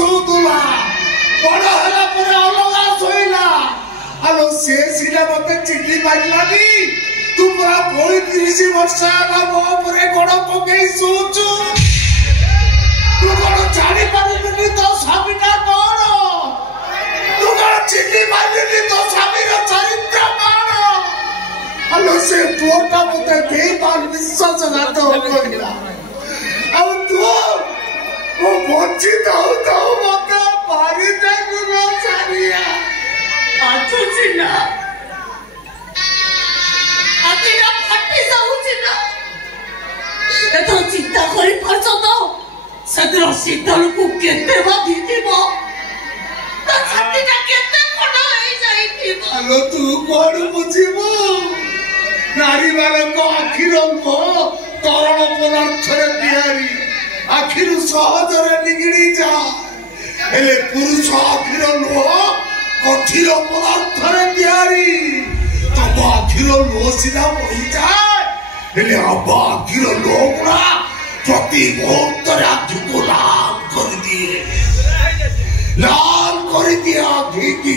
ଶୋଉଥିଲା ବଡ ହେଲା ପରେ ଅଲଗା ଶୋଇଲା ଆଲୋ ସେ ସିନା ମତେ ଚିଠି ପାରିଲାନି ତୁ ପୁରା 35 ବର୍ଷ ହେଲା ମୋ ଉପରେ ଗୋଡ ପକେଇ ଶୋଉଛୁ ତୁ କଣ ଜାଣିପାରିଲୁନି ତୋ ସ୍ୱାମୀଟା କଣ ତୁ କଣ ଚିଠି ପାରିଲୁନି ତୋ ସ୍ୱାମୀର ଚରିତ୍ର କଣ ଆଲୋ ସେ ପୁଅଟା ମତେ ଦେଇପାରୁ ବିଶ୍ୱାସଘାତ କରିଲା ଆଉ ତୁ ମୁଁ ବଞ୍ଚିତ ହଉ ମତେ ମାରିଦେଲୁ ସାରିଆ ଆସୁଛି ନା ଆଖିଟା ଫାଟି ଯାଉଛି ନା ଏଥର ଚିନ୍ତା କରିପାରୁଛ ତ ସେଦିନ ଶୀତଳକୁ କେତେ ବାଧିଥିବ ତା ଛାତିଟା କେତେ ଖଣ୍ଡ ହେଇଯାଇଥିବ ଆଲୋ ତୁ କଣ ବୁଝିବୁ ନାରୀ ମାନଙ୍କ ଆଖିର ଲୁହ ତରଳ ପଦାର୍ଥରେ ତିଆରି ଆଖିରୁ ସହଜରେ ନିଗିଡି ଯାଏ ହେଲେ ପୁରୁଷ ଆଖିର ଲୁହ କଠିନ ପଦାର୍ଥରେ ତିଆରି ତମ ଆଖିର ଲୁହ ସିନା ବହିଯାଏ ହେଲେ ଆମ ଆଖିର ଲୁହ ଗୁଡା ପ୍ରତି ମୁହୂର୍ତ୍ତରେ ଆଖିକୁ ଲାଲ କରିଦିଏ ଆଖିକି